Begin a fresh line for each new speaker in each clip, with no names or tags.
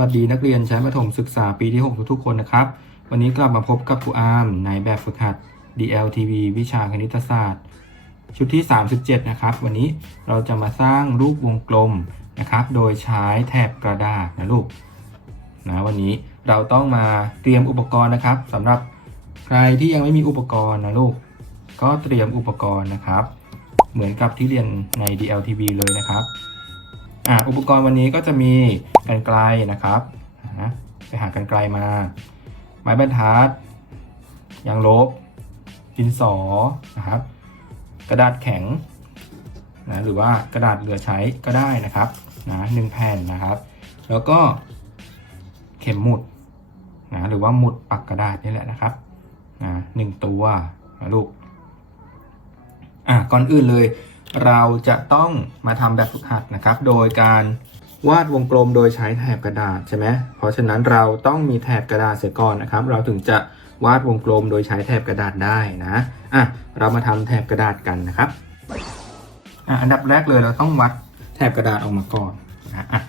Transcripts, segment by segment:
สวัสดีนักเรียนชั้นประถมศึกษาปีที่ 6 ทุกๆคนนะครับ วันนี้กลับมาพบกับครูอาร์มในแบบฝึกหัด DLTV วิชาคณิตศาสตร์ ชุดที่ 37 นะครับ วันนี้เราจะมาสร้างรูปวงกลมนะครับ โดยใช้แถบกระดาษนะลูกนะวันนี้เราต้องมาเตรียมอุปกรณ์นะครับสำหรับใครที่ยังไม่มีอุปกรณ์นะลูกก็เตรียมอุปกรณ์นะครับ เหมือนกับที่เรียนใน DLTV เลยนะครับ อ่าอุปกรณ์วันนี้ก็จะมีกรรไกรนะครับไปหากรรไกรมา ไม้บรรทัดยางลบดินสอนะครับ กระดาษแข็งนะหรือว่ากระดาษเหลือใช้ก็ได้นะครับนะหนึ่งแผ่นนะครับ แล้วก็เข็มหมุดนะหรือว่าหมุดปักกระดาษนี่แหละนะครับนะหนึ่งตัวนะลูกอะก่อนอื่นเลย เราจะต้องมาทำแบบฝึกหัดนะครับ โดยการวาดวงกลมโดยใช้แถบกระดาษใช่ไหมเพราะฉะนั้นเราต้องมีแถบกระดาษเสียก่อนนะครับ เราถึงจะวาดวงกลมโดยใช้แถบกระดาษได้นะอะเรามาทำแถบกระดาษกันนะครับอะอันดับแรกเลยเราต้องวัดแถบกระดาษออกมาก่อนนะอะ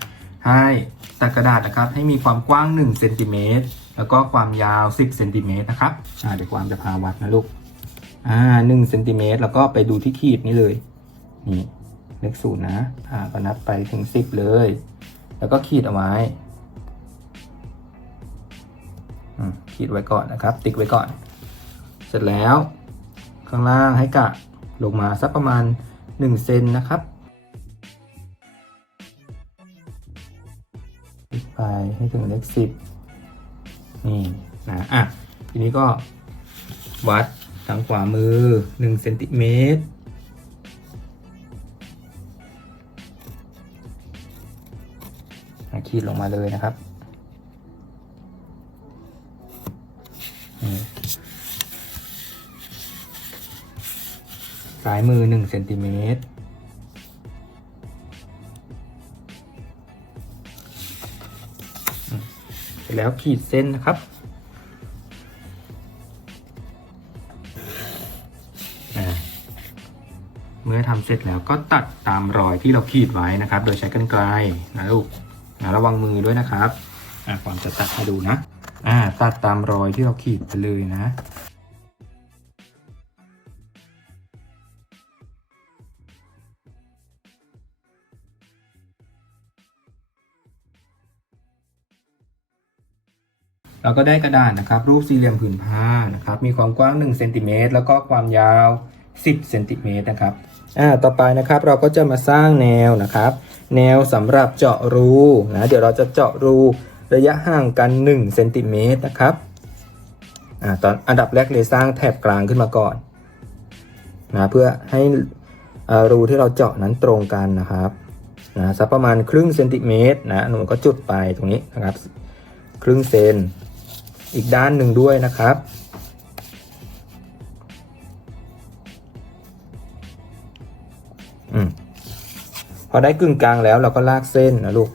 ให้ตัดกระดาษนะครับให้มีความกว้าง1เซนติเมตรแล้วก็ความยาว 10เซนติเมตรนะครับอะเดี๋ยวความจะพาวัดนะลูกอ่าหนึ่งเซนติเมตรแล้วก็ไปดูที่ขีดนี้เลย นี่เลขศูนย์นะ อ่าก็นับไปถึงสิบเลย แล้วก็ขีดเอาไว้ขีดไว้ก่อนนะครับ ติ๊กไว้ก่อน เสร็จแล้ว ข้างล่างให้กะลงมาสักประมาณ1เซนนะครับติ๊กไปให้ถึงเลขสิบนี่นะอะทีนี้ก็วัดทางขวามือ1เซนติเมตร ขีดลงมาเลยนะครับนี่ซ้ายมือ1เซนติเมตรเสร็จแล้วขีดเส้นนะครับเมื่อทำเสร็จแล้วก็ตัดตามรอยที่เราขีดไว้นะครับ โดยใช้กรรไกรนะลูก ระวังมือด้วยนะครับอ่าความจะตัดให้ดูนะอ่าตัดตามรอยที่เราขีดไปเลยนะเราก็ได้กระดาษนะครับ รูปสี่เหลี่ยมผืนผ้านะครับ มีความกว้าง1เซนติเมตรแล้วก็ความยาว 10เซนติเมตรนะครับ อ่าต่อไปนะครับเราก็จะมาสร้างแนวนะครับ แนวสำหรับเจาะรูนะเดี๋ยวเราจะเจาะรูระยะห่างกัน1เซนติเมตรนะครับอ่าตอนอันดับแรกเลยสร้างแถบกลางขึ้นมาก่อนนะเพื่อให้รูที่เราเจาะนั้นตรงกันนะครับนะสักประมาณครึ่งเซนติเมตรนะหนูก็จุดไปตรงนี้นะครับ ครึ่งเซนอีกด้านหนึ่งด้วยนะครับ พอได้กึ่งกลางแล้วเราก็ลากเส้นนะลูก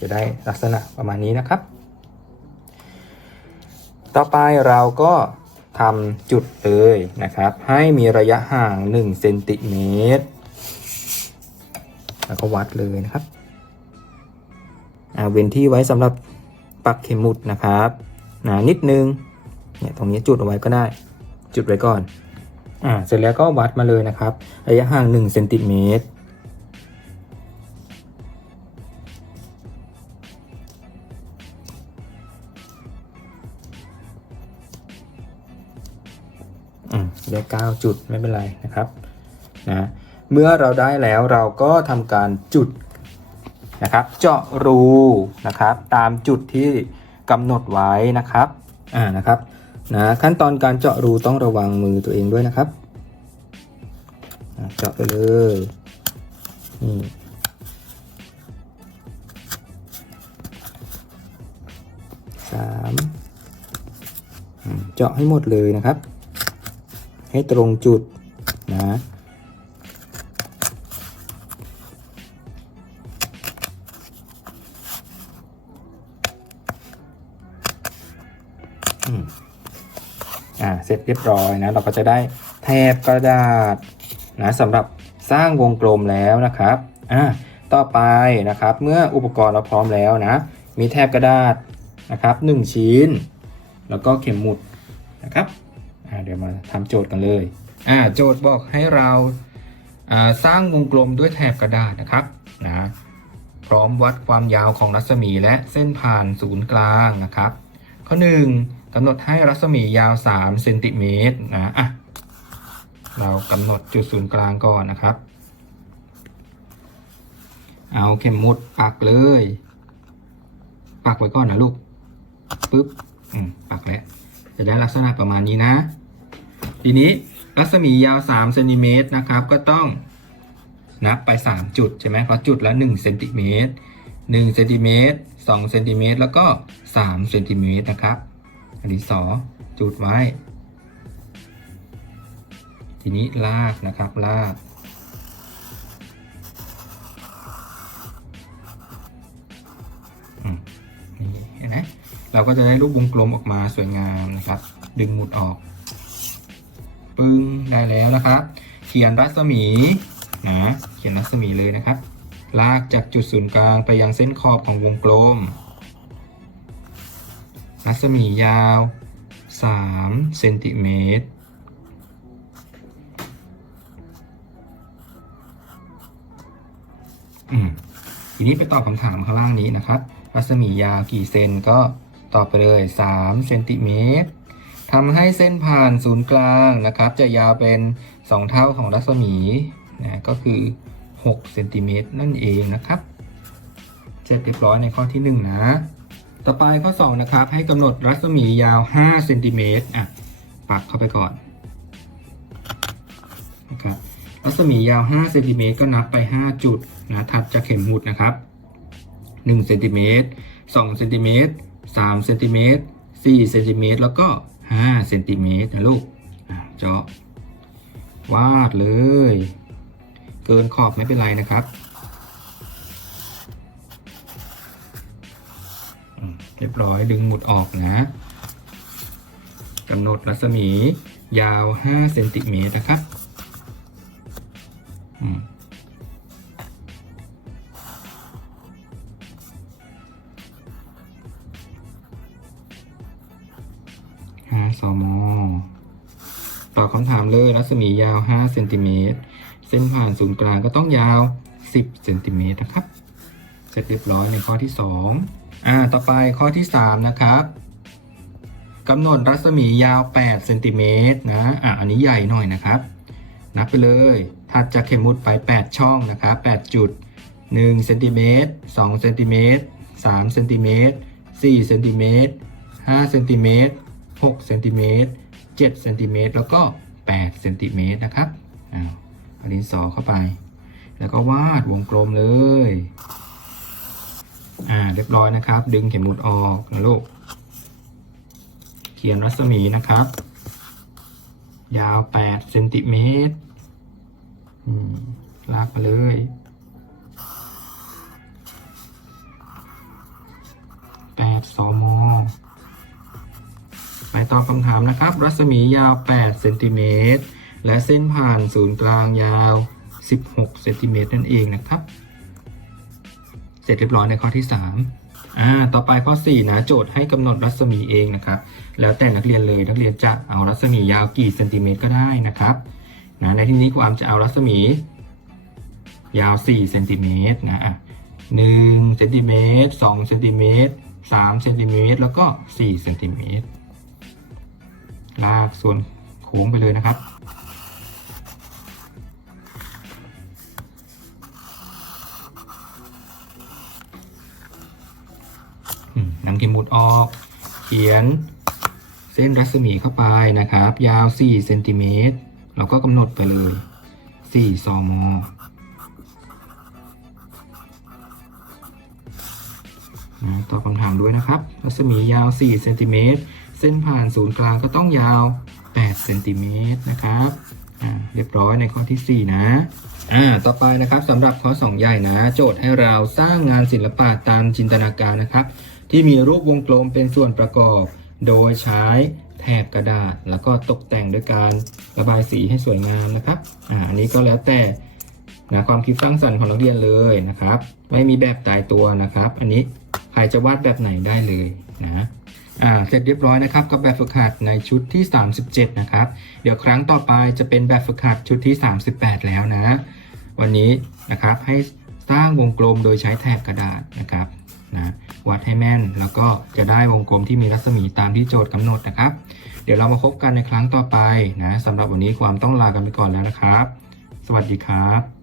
จะได้ลักษณะประมาณนี้นะครับ ต่อไปเราก็ทำจุดเลยนะครับ ให้มีระยะห่าง1เซนติเมตรแล้วก็วัดเลยนะครับอ่าเว้นที่ไว้สำหรับปักเข็มหมุดนะครับนะนิดนึง เนี่ยตรงนี้จุดเอาไว้ก็ได้ จุดไว้ก่อนอ่าเสร็จแล้วก็วัดมาเลยนะครับ ระยะห่าง1เซนติเมตรอืมได้9จุดไม่เป็นไรนะครับนะเมื่อเราได้แล้วเราก็ทำการจุดนะครับ เจาะรูนะครับ ตามจุดที่กำหนดไว้นะครับอ่านะครับ นะขั้นตอนการเจาะรูต้องระวังมือตัวเองด้วยนะครับ เจาะไปเลยนี่สามเจาะให้หมดเลยนะครับ ให้ตรงจุดนะ ร็จเรียบร้อยนะ เราก็จะได้แถบกระดาษนะสำหรับสร้างวงกลมแล้วนะครับอ่าต่อไปนะครับ เมื่ออุปกรณ์เราพร้อมแล้วนะ มีแถบกระดาษนะครับ 1 ชิ้น แล้วก็เข็มหมุดนะครับอ่าเดี๋ยวมาทำโจทย์กันเลยอ่าโจทย์บอกให้เราอ่าสร้างวงกลมด้วยแถบกระดาษนะครับนะพร้อมวัดความยาวของรัศมีและเส้นผ่านศูนย์กลางนะครับ ข้อ 1 กำหนดให้รัศมียาว 3 เซนติเมตรนะอะเรากำหนดจุดศูนย์กลางก่อนนะครับ เอาเข็มมุดปักเลย ปักไว้ก่อนนะลูกปึ๊บอืมปักแล้วจะได้ลักษณะประมาณนี้นะ ทีนี้รัศมียาว 3 เซนติเมตรนะครับ ก็ต้องนับไป 3 จุดใช่ไหมเพราะจุดละ1เซนติเมตร1เซนติเมตร2เซนติเมตรแล้วก็3เซนติเมตรนะครับ อันนี้สอจุดไว้ ทีนี้ลากนะครับลาก นี่เห็นไหมเราก็จะได้รูปวงกลมออกมาสวยงามนะครับ ดึงหมุดออก ปึ้งได้แล้วนะครับ เขียนรัศมีนะเขียนรัศมีเลยนะครับ ลากจากจุดศูนย์กลางไปยังเส้นขอบของวงกลม รัศมียาว3เซนติเมตรอืมทีนี้ไปตอบคำถามข้างล่างนี้นะครับ รัศมียาวกี่เซนก็ตอบไปเลย3เซนติเมตรทำให้เส้นผ่านศูนย์กลางนะครับ จะยาวเป็น 2 เท่าของรัศมีนะก็คือ6เซนติเมตรนั่นเองนะครับ เสร็จเรียบร้อยในข้อที่ 1 นะ ต่อไปข้อ 2 นะครับ ให้กำหนดรัศมียาว 5 เซนติเมตรอะปักเข้าไปก่อนนะครับรัศมียาว 5 เซนติเมตรก็นับไป 5 จุดนะถัดจากเข็มหมุดนะครับ1เซนติเมตร2เซนติเมตร3เซนติเมตร4เซนติเมตรแล้วก็5เซนติเมตรนะลูกอะเจาะวาดเลย เกินขอบไม่เป็นไรนะครับ เรียบร้อยดึงหมุดออกนะกำหนดรัศมียาว 5 เซนติเมตรนะครับห้าสมตอบคำถามเลยรัศมียาว 5 เซนติเมตร เส้นผ่านศูนย์กลางก็ต้องยาว 10 เซนติเมตรนะครับ เสร็จเรียบร้อยในข้อที่ 2 อ่าต่อไปข้อที่ 3 นะครับกำหนดรัศมียาว 8 เซนติเมตรนะ อะ อันนี้ใหญ่หน่อยนะครับ นับไปเลย ถัดจากเข็มหมุดไป 8 ช่องนะครับ8จุด 1 เซนติเมตร 2 เซนติเมตร 3 เซนติเมตร 4 เซนติเมตร 5 เซนติเมตร 6 เซนติเมตร 7 เซนติเมตร แล้วก็ 8 เซนติเมตรนะครับอ้าวเอาดินสอเข้าไป แล้วก็วาดวงกลมเลย อ่าเรียบร้อยนะครับ ดึงเข็มหมุดออกนะลูก เขียนรัศมีนะครับ ยาว8เซนติเมตรลากมาเลย8สมไปตอบคำถามนะครับ รัศมียาว 8 เซนติเมตร และเส้นผ่านศูนย์กลางยาว 16 เซนติเมตรนั่นเองนะครับ เสร็จเรียบร้อยในข้อที่3อ่าต่อไปข้อ4นะโจทย์ให้กำหนดรัศมีเองนะครับแล้วแต่นักเรียนเลยนักเรียนจะเอารัศมียาวกี่เซนติเมตรก็ได้นะครับนะในที่นี้ครูอามจะเอารัศมียาว4เซนติเมตรนะอะ1เซนติเมตร2เซนติเมตร3เซนติเมตรแล้วก็4เซนติเมตรลากส่วนโค้งไปเลยนะครับ ออก เขียนเส้นรัศมีเข้าไปนะครับ ยาว 4 เซนติเมตร เราก็กำหนดไปเลย 4ซมอตอบคำถามด้วยนะครับ รัศมียาว 4 เซนติเมตร เส้นผ่านศูนย์กลางก็ต้องยาว 8 เซนติเมตรนะครับเรียบร้อยในข้อที่ 4 นะอ่าต่อไปนะครับสำหรับข้อ 2 ใหญ่นะ โจทย์ให้เราสร้างงานศิลปะตามจินตนาการนะครับ ที่มีรูปวงกลมเป็นส่วนประกอบ โดยใช้แถบกระดาษ แล้วก็ตกแต่งด้วยการระบายสีให้สวยงามนะครับอ่าอันนี้ก็แล้วแต่นะความคิดสร้างสรรค์ของนักเรียนเลยนะครับ ไม่มีแบบตายตัวนะครับ อันนี้ใครจะวาดแบบไหนได้เลยนะอ่าเสร็จเรียบร้อยนะครับกับแบบฝึกหัดในชุดที่ 37 นะครับ เดี๋ยวครั้งต่อไปจะเป็นแบบฝึกหัดชุดที่ 38 แล้วนะ วันนี้นะครับให้สร้างวงกลมโดยใช้แถบกระดาษนะครับ นะวัดให้แม่น แล้วก็จะได้วงกลมที่มีรัศมีตามที่โจทย์กำหนดนะครับ เดี๋ยวเรามาพบกันในครั้งต่อไปนะสำหรับวันนี้ความต้องลากันไปก่อนแล้วนะครับ สวัสดีครับ